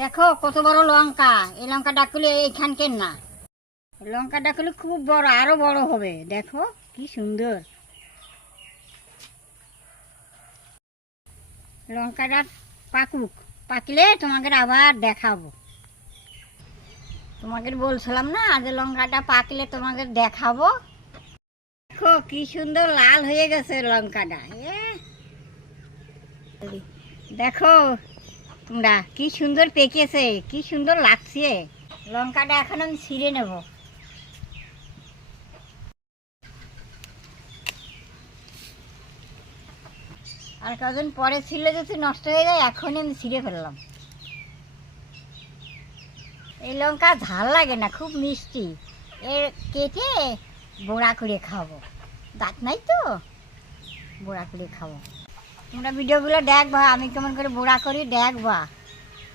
দেখো কত বড় লঙ্কা। এই লঙ্কাটা খুলে এইখানকার না, লঙ্কাটা খুলে খুব বড়, আরো বড় হবে। দেখো কি সুন্দর লঙ্কাটা। পাকুক, পাকলে তোমাকে আবার দেখাবো। তোমাকে বলছিলাম না যে লঙ্কাটা পাকলে তোমাকে দেখাবো। দেখো কি সুন্দর লাল হয়ে গেছে লঙ্কাটা। দেখো তোমরা কি সুন্দর পেকেছে, কি সুন্দর লাগছে। লঙ্কাটা এখন আমি ছিঁড়ে নেব। আর কদিন পরে ছিঁড়লে যদি নষ্ট হয়ে যায়, এখনই আমি ছিঁড়ে ফেললাম। এই লঙ্কা ঝাল লাগে না, খুব মিষ্টি। এর কেটে বড়া করে খাবো, দাঁত নাই তো, বড়া করে খাবো। তোমরা ভিডিওগুলো দেখবা আমি কেমন করে বড়া করি, দেখবা।